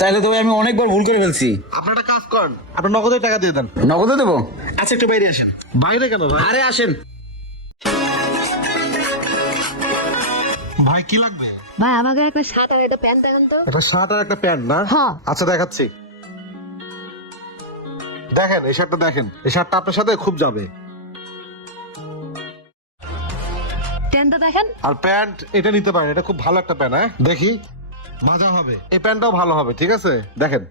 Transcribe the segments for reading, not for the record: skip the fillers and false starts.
তাহলে তো আমি অনেকবার ভুল করে ফেলছি। আপনি একটা কাজ করেন, আপনি নগদে টাকা দিয়ে দেন। নগদে দেবো? আচ্ছা একটু বাইরে আসেন। বাইরে কেন ভাই? আরে আসেন। ভাই কি লাগবে? ভাই আমাকে একটা শার্ট আর একটা প্যান্ট দেখান তো। একটা শার্ট আর একটা প্যান্ট না? হ্যাঁ। আচ্ছা দেখাচ্ছি। দেখেন এই শার্টটা, দেখেন এই শার্টটা আপনার সাথে খুব যাবে। প্যান্টটা দেখেন। আর প্যান্ট এটা নিতে পারেন, এটা খুব ভালো একটা প্যান্ট। হ্যাঁ দেখি, মজা হবে। এই প্যান্টটাও ভালো হবে, ঠিক আছে দেখেন।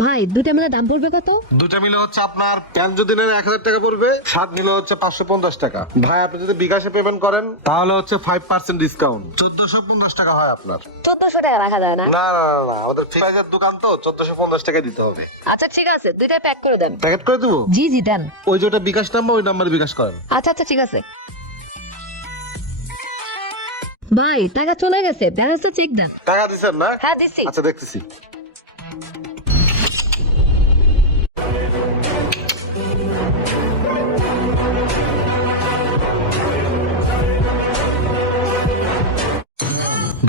ভাই দুইটা মিলে দাম পড়বে কত? দুটা মিলে হচ্ছে আপনার প্যান্ট যদি নেন 1000 টাকা পড়বে, শার্ট নিলে হচ্ছে 550 টাকা। ভাই আপনি যদি বিকাশে পেমেন্ট করেন তাহলে হচ্ছে 5% ডিসকাউন্ট, 1450 টাকা হয় আপনার। 1400 টাকা রাখা যায় না? না না না, আমাদের ফিক্সড দোকান তো 1450 টাকা দিতে হবে। আচ্ছা ঠিক আছে, দুইটা প্যাক করে দেন। প্যাকেট করে দেবো? জি জি দেন। ওই যে ওটা বিকাশ নাম্বার, ওই নাম্বারে বিকাশ করেন। আচ্ছা আচ্ছা ঠিক আছে। ভাই টাকা চলে গেছে, ব্যালেন্সটা চেক দেন। টাকা দিছেন না? হ্যাঁ দিছি। আচ্ছা দেখতেছি।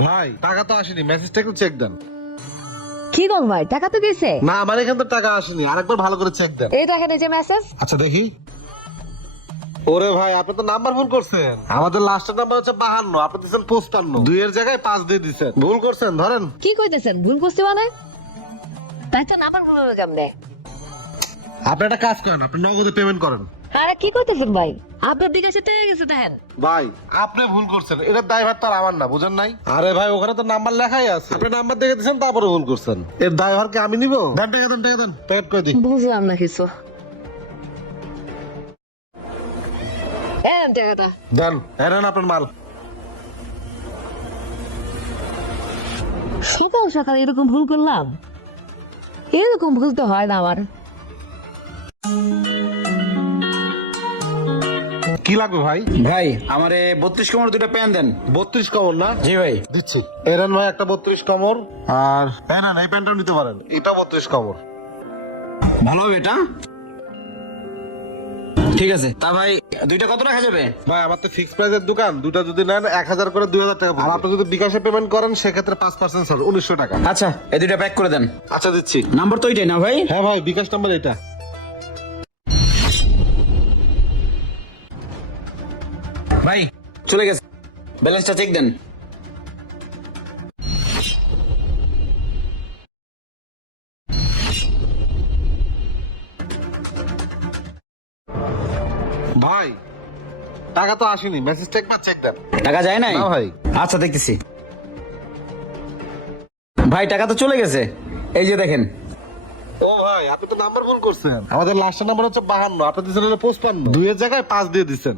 ভাই টাকা তো আসেনি, মেসেজটা একটু চেক দেন। কি গো ভাই, টাকা তো গেছে। না আমার এখান থেকে টাকা আসেনি, আরেকবার ভালো করে চেক দেন। এই দেখেন এই যে মেসেজ। আচ্ছা দেখি। ওরে ভাই আপনি তো নাম্বার ভুল করছেন। আমাদের লাস্টের নাম্বার হচ্ছে 52, আপনি দিচ্ছেন 55, 2 এর জায়গায় 5 দিয়ে দিচ্ছেন, ভুল করছেন। ধরেন। কি কইতেছেন, ভুল করছি মানে? তাই তো নাম্বার ভুল হলো কেমনে? আপনি একটা কাজ করেন, আপনি নগদে পেমেন্ট করেন। আরে কি কইতেছেন ভাই, আপনার দিকে সেটা গেছে দেখেন। ভাই আপনি ভুল করছেন, এটার দায়ভার তো আর আমার না, বুঝেন নাই? আরে ভাই ওখানে তো নাম্বার লেখাই আছে, আপনি নাম্বার দেখে দিয়েছেন তারপরে ভুল করছেন, এর দায়ভার কি আমি নিব? দেন টাকা দেন, টাকা দেন, পেমেন্ট করে দিই। বুঝলাম না কিছু। টাকাটা দেন, এরেন আপনার মাল। সকাল সকাল এরকম ভুল করলাম? এরকম ভুল তো হয় না আমার। কি লাগবে ভাই? ভাই আমারে 32 কমর দুটো প্যান দেন। 32 কমর না? জি ভাই দিচ্ছি। এরেন ভাই একটা 32 কমর, আর এরেন এই প্যান্টটাও নিতে পারেন, এটা 32 কমর। ভালো হবে এটা। ঠিক আছে তা ভাই দুইটা কত রাখা যাবে? ভাই আমার তো ফিক্স প্রাইসের দোকান, দুটা যদি নেন 1000 করে 2000 টাকা, আর আপনি যদি বিকাশে পেমেন্ট করেন সেক্ষেত্রে 5% ছাড়, 1900 টাকা। আচ্ছা এই দুইটা প্যাক করে দেন। আচ্ছা দিচ্ছি। নাম্বার তো এইটাই না ভাই? হ্যাঁ ভাই বিকাশ নাম্বার এটা। ভাই চলে গেছে, ব্যালেন্সটা চেক দেন। ভাই টাকা তো আসেনি, মেসেজটা একবার চেক দেন। টাকা যায় নাই? না ভাই। আচ্ছা দেখতেছি। ভাই টাকা তো চলে গেছে, এই যে দেখেন। ও ভাই আপনি তো নাম্বার ভুল করছেন, আমাদের লাস্টের নাম্বার হচ্ছে 52, আপনি দিচ্ছেন হলো 55, 2 এর জায়গায় 5 দিয়ে দিচ্ছেন।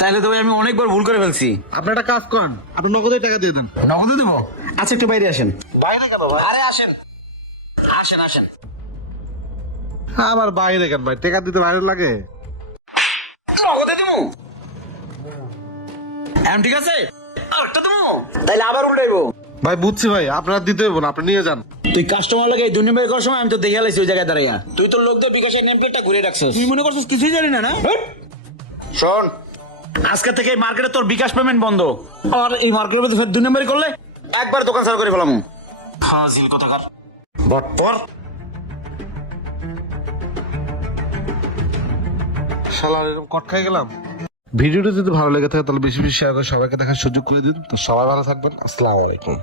তাহলে তো আমি অনেকবার ভুল করে ফেলছি। আপনি একটা কাজ করেন, আপনি নগদে টাকা দিয়ে দেন। নগদে দেবো? আচ্ছা একটু বাইরে আসেন। বাইরে কেন ভাই? আরে আসেন আসেন আসেন। আবার বাইরে কেন ভাই, টাকা দিতে বাইরে লাগে? নগদে দেবো? ঠিক আছে আরেকটা দেবো, তাইলে আবার উল্টাইবো। ভাই বুঝছি ভাই, আপনারা দিতে হবে না, আপনি নিয়ে যান। তুই কাস্টমার লাগে 2 নম্বর করার সময় আমি তো দেখে আলাইছি ওই জায়গায় দাঁড়াইয়া। তুই তোর লোকদের বিকাশের নেম প্লেটটা ঘুরে রাখছিস, তুই মনে করছিস কিছুই জানি না? না শোন, আজকে থেকে এই মার্কেটে তোর বিকাশ পেমেন্ট বন্ধ, আর এই মার্কেটের মধ্যে 2 নম্বরই করলে একবার দোকান সারা করে ফেলাম। ফাজিল কোথাকার বটপর। শালার এরকম কট খাই গেলাম। ভিডিওটা যদি ভালো লেগে থাকে তাহলে বেশি বেশি শেয়ার করে সবাইকে দেখার সুযোগ করে দিন। তো সবাই ভালো থাকবেন, আসসালামু আলাইকুম।